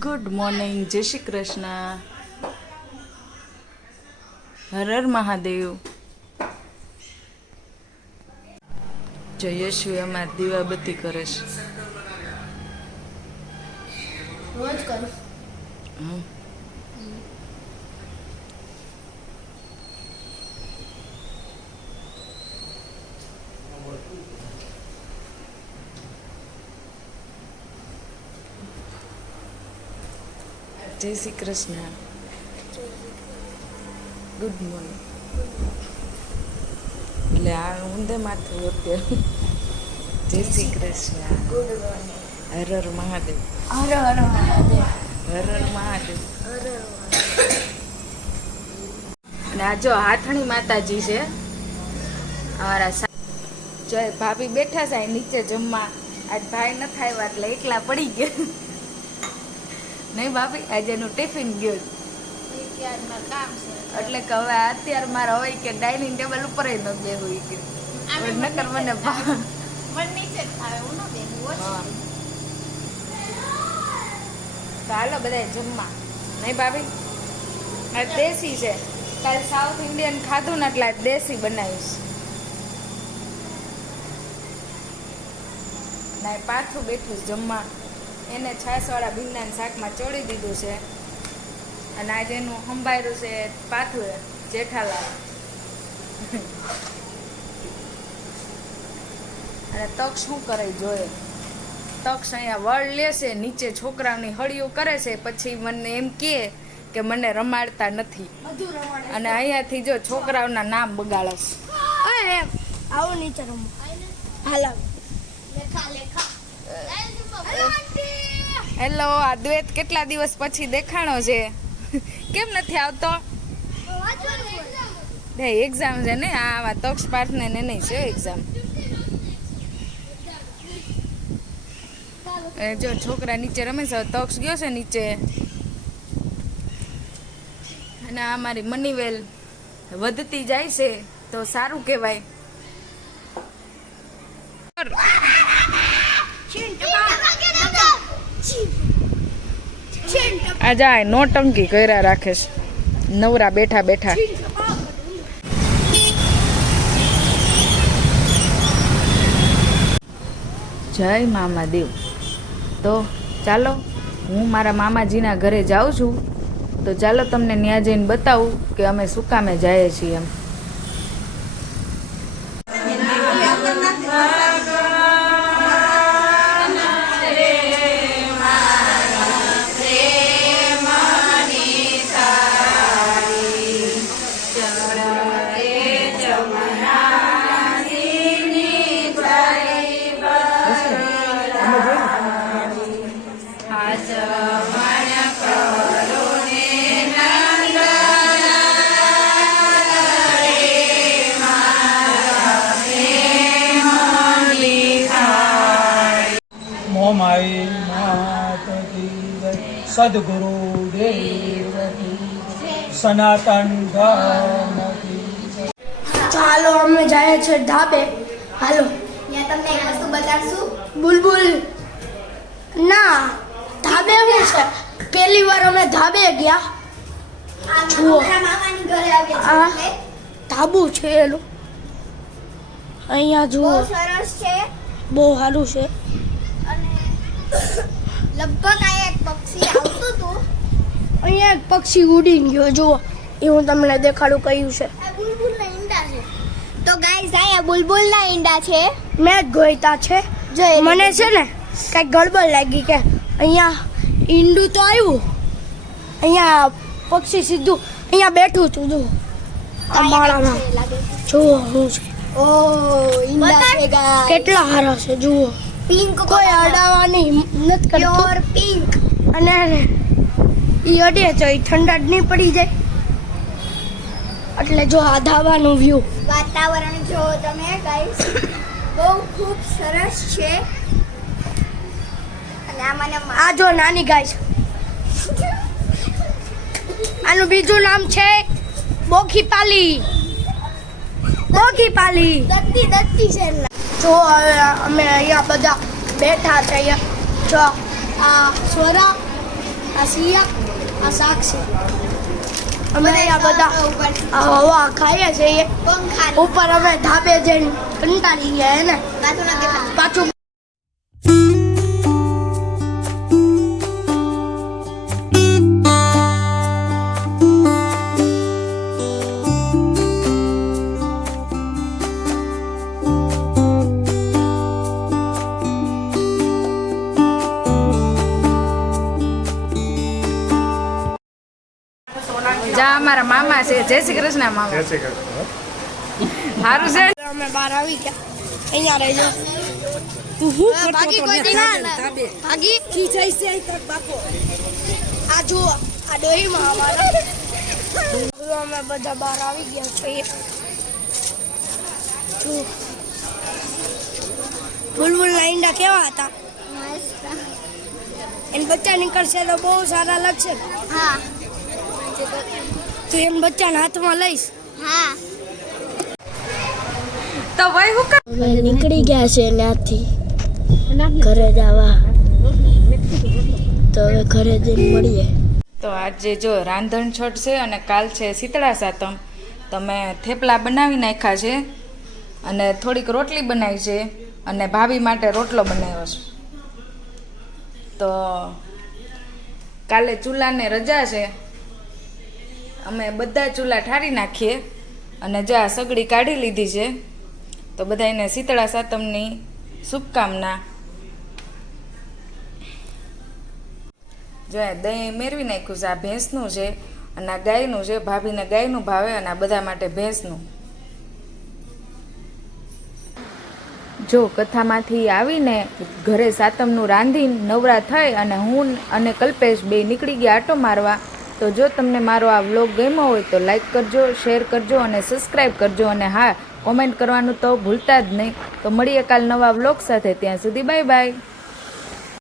Good morning, જય શ્રી કૃષ્ણ, હર હર મહાદેવ. જયેશુ એમાં દીવાબત્તી કરે છે. રોજ કરું. જય શ્રી કૃષ્ણ, ગુડ મોર્નિંગ. એટલે આ ઊંધે માથું અત્યારે. જય શ્રી કૃષ્ણ, ગુડ મોર્નિંગ. હર હર મહાદેવ, હર હર મહાદેવ. હર હર મહાદેવ. હર હર. અને આ જો હાથણી માતાજી છે અમારા જય ભાભી બેઠા છે નીચે જમવા. આજ ભાઈ ન થાય એટલે એકલા પડી ગયા. નહીં ભાભી, આજે એનું ટિફિન ગયું એટલે કે હવે અત્યારે મારે હોય કે ડાઇનિંગ ટેબલ ઉપર ન બેહું કે નકર મને હાલો બધા જમવા. નહીં ભાભી, આ દેશી છે. કાલે સાઉથ ઇન્ડિયન ખાધું ને એટલે દેશી બનાવીશ. ના પાછું બેઠું જમવા. એને છાશવાળા ભીંડાના શાકમાં ચોળી દીધું છે. અને આજે એનું સંભાળ્યું છે પાથું જેઠાલાલ. અને તક્ષ શું કરે જોઈએ. તક્ષ અહીંયા વળ લેશે, નીચે છોકરાઓની હળિયું કરે છે, પછી મને એમ કહે કે મને રમાડતા નથી. અને અહીંયાથી જો છોકરાઓના નામ બગાડસ. આવો નીચે રમો. હાલો. હેલો, આ દ્વૈત કેટલા દિવસ પછી દેખાણો છે. કેમ નથી આવતો? એક્ઝામ છે ને આમાં તક્ષ પાર્થ ને નહીં છે એક્ઝામ. જો છોકરા નીચે રમે છે. તક્ષ ગયો છે નીચે. અને આ મારી મનીવેલ વધતી જાય છે તો સારું કહેવાય. આ જાય નોટંકી કર્યા રાખે છે નવરા બેઠા બેઠા. જય મામાદેવ. તો ચાલો હું મારા મામાજીના ઘરે જાઉં છું. તો ચાલો તમને ત્યાં જઈને બતાવું કે અમે શું કામે જઈએ છીએ એમ. મોમાઈ માત કી જય, સદગુરુ દેવ સનાતન ધર્મ કી જય. ચાલો અમે જાય છે ધાબે. હાલો. ત્યાં તમને એક વસ્તુ બતાડશું. બુલબુલ ના ધાબે શું છે? પહેલી વાર અમે ધાબે ગયા. આ જુઓ. મારા મામાની ઘરે આવ્યા આ છે એટલે ધાબુ છે એનું. અહીંયા બહુ જુઓ, સરસ છે. બહુ સારું છે. અને લગભગ આ એક પક્ષી આવતું હતું. અહીંયા એક પક્ષી ઉડીને ગયો. જુઓ, એ હું તમને દેખાડું કયું છે. આ બુલબુલના ઈંડા છે. તો ગાઈસ આ બુલબુલના ઈંડા છે. મેં જ ગોઈતા છે. જો એ મને છે ને કઈ ગડબડ લાગી કે અહીંયા ઈંડું તો આવ્યું, અહીંયા પક્ષી સીધું અહીંયા બેઠું હતું. જુઓ આ માળામાં. જુઓ શું છે. ઓ ઈંડા છે ગાઈસ. કેટલા સારા છે. જુઓ, પિંક કોઈ અડાવવાની નથી કરતું. Pure pink. અને ઈ અડે તો ઈ ઠંડા જ નહીં પડી જાય. એટલે જો આ ધાવાનું વ્યૂ. વાતાવરણ જો તમે ગાઈસ બહુ ખૂબ સરસ છે. અને આ મને આ જો નાની ગાય છે. આનું બીજું નામ છે બોખીપાલી. બોખીપાલી. દત્તી છે. જો હવે અમે અહીંયા બધા બેઠા છે. અહીંયા જો આ સ્વરા આ સિયા, આ સાક્ષી. અમે અહીંયા બધા આ હવા ખાઈએ છીએ. પંખા ઉપર અમે ધાબે જઈને કંટાળી ગયા હે ને પાછું નથી દેખાતું. પાછું જા અમારા મામા છે. જય શ્રી કૃષ્ણ મામા. સારું છે. અમે બહાર આવી ગયા. અહીંયા રહેજો. હું ભાગી કોઈ દી ના ભાગી ખીચાઈ છે અહીં તક બાપો. આ જુઓ આ ડોહીમાં અમારા અમે બધા બહાર આવી ગયા છીએ. જુઓ બુલબુલના ઈંડા કેવા હતા. મસ્ત. એને બચ્ચા નીકળશે તો બહુ સારા લાગશે. હા તો એમ બચ્ચાને હાથમાં લઈશ. હા તો ભાઈ હું અમે નીકળી ગયા છે ત્યાંથી ઘરે જવા. તો હવે ઘરે જઈને મળીએ. તો આજે જો રાંધણ છઠ છે અને કાલ છે શીતળા સાતમ. તો મેં થેપલા બનાવી નાખ્યા છે અને થોડીક રોટલી બનાવી છે અને ભાભી માટે રોટલો બનાવ્યો છે. તો કાલે ચૂલાને રજા છે. અમે બધા ચૂલા ઠારી નાખીએ અને જા સગડી કાઢી લીધી છે. તો બધાને શીતળા સાતમની શુભકામના. જો આ દહીં મેળવી નાખ્યું છે. આ ભેંસનું છે અને આ ગાયનું છે. ભાભીને ગાયનું ભાવે અને આ બધા માટે ભેંસનું. જો કથામાંથી આવીને ઘરે સાતમનું રાંધીને નવરા થઈ અને હું અને કલ્પેશ બે નીકળી ગયા આટો મારવા. તો જો તમને મારો આ વ્લોગ ગમ્યો હોય તો લાઈક કરજો, શેર કરજો અને સબસ્ક્રાઈબ કરજો. અને હા, કોમેન્ટ કરવાનું તો ભૂલતા જ નહીં. તો મળીએ કાલ નવા વ્લોગ સાથે. ત્યાં સુધી બાય બાય.